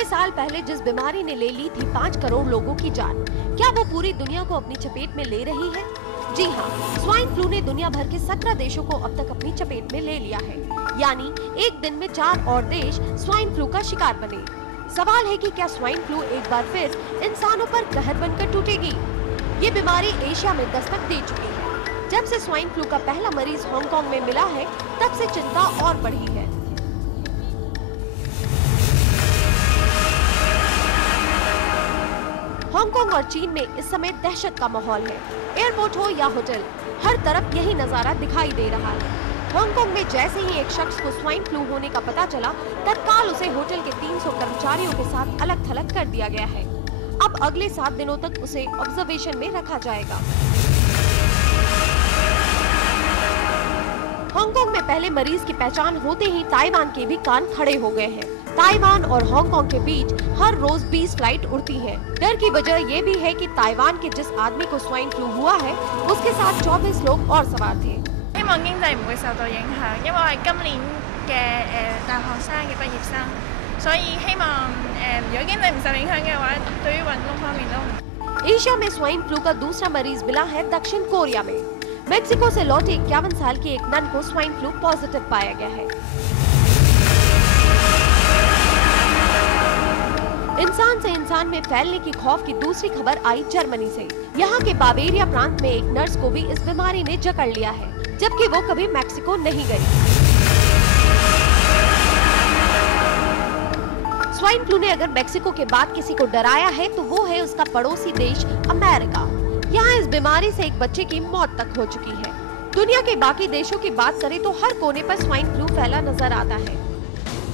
6 साल पहले जिस बीमारी ने ले ली थी 5 करोड़ लोगों की जान, क्या वो पूरी दुनिया को अपनी चपेट में ले रही है? जी हाँ, स्वाइन फ्लू ने दुनिया भर के 17 देशों को अब तक अपनी चपेट में ले लिया है। यानी एक दिन में 4 और देश स्वाइन फ्लू का शिकार बने। सवाल है कि क्या स्वाइन फ्लू एक बार फिर इंसानों पर कहर बनकर टूटेगी? ये बीमारी एशिया में दस्तक दे चुकी है। जब से स्वाइन फ्लू का पहला मरीज हांगकांग में मिला है, तब से चिंता और बढ़ी है। हांगकांग और चीन में इस समय दहशत का माहौल है। एयरपोर्ट हो या होटल, हर तरफ यही नजारा दिखाई दे रहा है। हांगकांग में जैसे ही एक शख्स को स्वाइन फ्लू होने का पता चला, तत्काल उसे होटल के 300 कर्मचारियों के साथ अलग थलग कर दिया गया है। अब अगले 7 दिनों तक उसे ऑब्जर्वेशन में रखा जाएगा। हांगकांग में पहले मरीज की पहचान होते ही ताइवान के भी कान खड़े हो गए हैं। ताइवान और हांगकांग के बीच हर रोज 20 फ्लाइट उड़ती है। डर की वजह ये भी है कि ताइवान के जिस आदमी को स्वाइन फ्लू हुआ है, उसके साथ 24 लोग और सवार थे। 希望經濟唔會受到影響，因為我係今年嘅大學生嘅畢業生，所以希望如果經濟唔受影響嘅話，對於運工方面都。एशिया में स्वाइन फ्लू का दूसरा मरीज मिला है दक्षिण कोरिया में। मेक्सिको से लौटे 51 साल की एक नन को स्वाइन फ्लू पॉजिटिव पाया गया है। इंसान से इंसान में फैलने की खौफ की दूसरी खबर आई जर्मनी से। यहाँ के बावेरिया प्रांत में एक नर्स को भी इस बीमारी ने जकड़ लिया है, जबकि वो कभी मेक्सिको नहीं गई। स्वाइन फ्लू ने अगर मेक्सिको के बाद किसी को डराया है, तो वो है उसका पड़ोसी देश अमेरिका। यहाँ इस बीमारी से एक बच्चे की मौत तक हो चुकी है। दुनिया के बाकी देशों की बात करें तो हर कोने पर स्वाइन फ्लू फैला नजर आता है।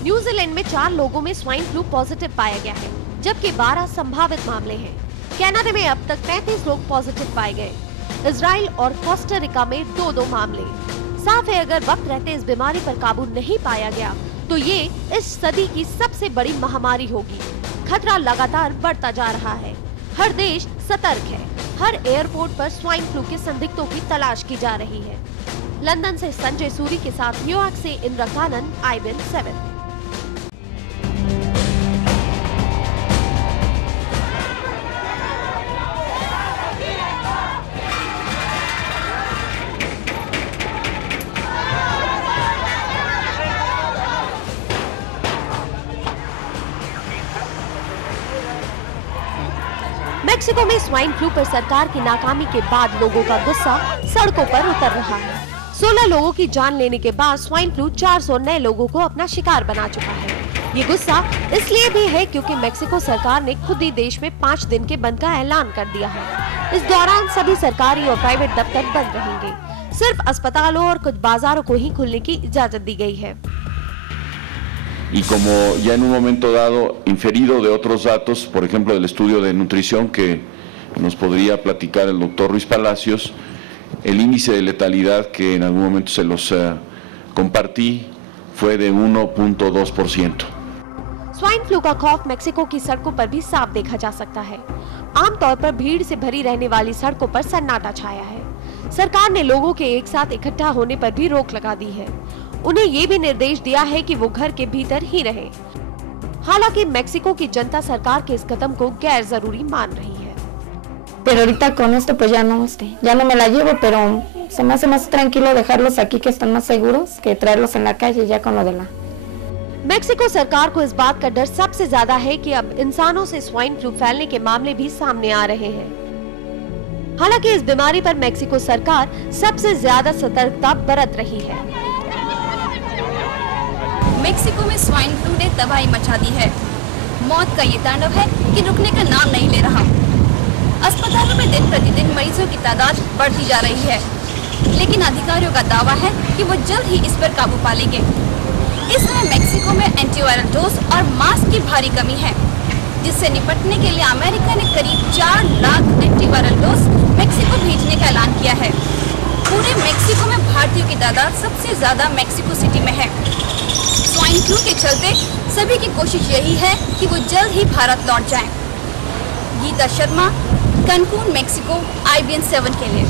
न्यूजीलैंड में 4 लोगों में स्वाइन फ्लू पॉजिटिव पाया गया है, जबकि 12 संभावित मामले हैं। कनाडा में अब तक 35 लोग पॉजिटिव पाए गए। इजराइल और कोस्टा रिका में 2-2 मामले। साफ है, अगर वक्त रहते इस बीमारी पर काबू नहीं पाया गया, तो ये इस सदी की सबसे बड़ी महामारी होगी। खतरा लगातार बढ़ता जा रहा है। हर देश सतर्क है। हर एयरपोर्ट पर स्वाइन फ्लू के संदिग्धों की तलाश की जा रही है। लंदन से संजय सूरी के साथ न्यूयॉर्क से इंद्रा कानन, IBN 7। मेक्सिको में स्वाइन फ्लू पर सरकार की नाकामी के बाद लोगों का गुस्सा सड़कों पर उतर रहा है। 16 लोगों की जान लेने के बाद स्वाइन फ्लू 400 नए लोगों को अपना शिकार बना चुका है। ये गुस्सा इसलिए भी है क्योंकि मेक्सिको सरकार ने खुद ही देश में 5 दिन के बंद का ऐलान कर दिया है। इस दौरान सभी सरकारी और प्राइवेट दफ्तर बंद रहेंगे। सिर्फ अस्पतालों और कुछ बाजारों को ही खुलने की इजाजत दी गई है। Y como ya en un momento dado, inferido de otros datos, por ejemplo del estudio de nutrición que nos podría platicar el doctor Ruiz Palacios, el índice de letalidad que en algún momento se los compartí fue de 1.2%. Swine flu का खौफ Mexico की सड़कों पर भी साफ देखा जा सकता है। आमतौर पर भीड़ से भरी रहने वाली सड़कों पर सन्नाटा छाया है। सरकार ने लोगों के एक साथ इकट्ठा होने पर भी रोक लगा दी है। उन्हें ये भी निर्देश दिया है कि वो घर के भीतर ही रहें। हालांकि मेक्सिको की जनता सरकार के इस कदम को गैर जरूरी मान रही है। Pero ahorita con esto pues ya no me la llevo, pero se me hace más tranquilo dejarlos aquí que están más seguros que traerlos en la calle ya con lo de la। Mexico सरकार को इस बात का डर सबसे ज्यादा है कि अब इंसानों से स्वाइन फ्लू फैलने के मामले भी सामने आ रहे हैं। हालांकि इस बीमारी पर मेक्सिको सरकार सबसे ज्यादा सतर्कता बरत रही है। मेक्सिको में स्वाइन फ्लू ने तबाही मचा दी है। मौत का ये तांडव है कि रुकने का नाम नहीं ले रहा। अस्पतालों में दिन प्रतिदिन मरीजों की तादाद बढ़ती जा रही है, लेकिन अधिकारियों का दावा है कि वो जल्द ही इस पर काबू पा लेंगे। इस समय मेक्सिको में एंटीवायरल डोज और मास्क की भारी कमी है, जिससे निपटने के लिए अमेरिका ने करीब 4 लाख एंटीवायरल डोज मेक्सिको भेजने का ऐलान किया है। पूरे मेक्सिको में भारतीयों की तादाद सबसे ज्यादा मेक्सिको सिटी में है। स्वाइन फ्लू के चलते सभी की कोशिश यही है कि वो जल्द ही भारत लौट जाएं। गीता शर्मा, कैनकून, मेक्सिको, IBN 7 के लिए।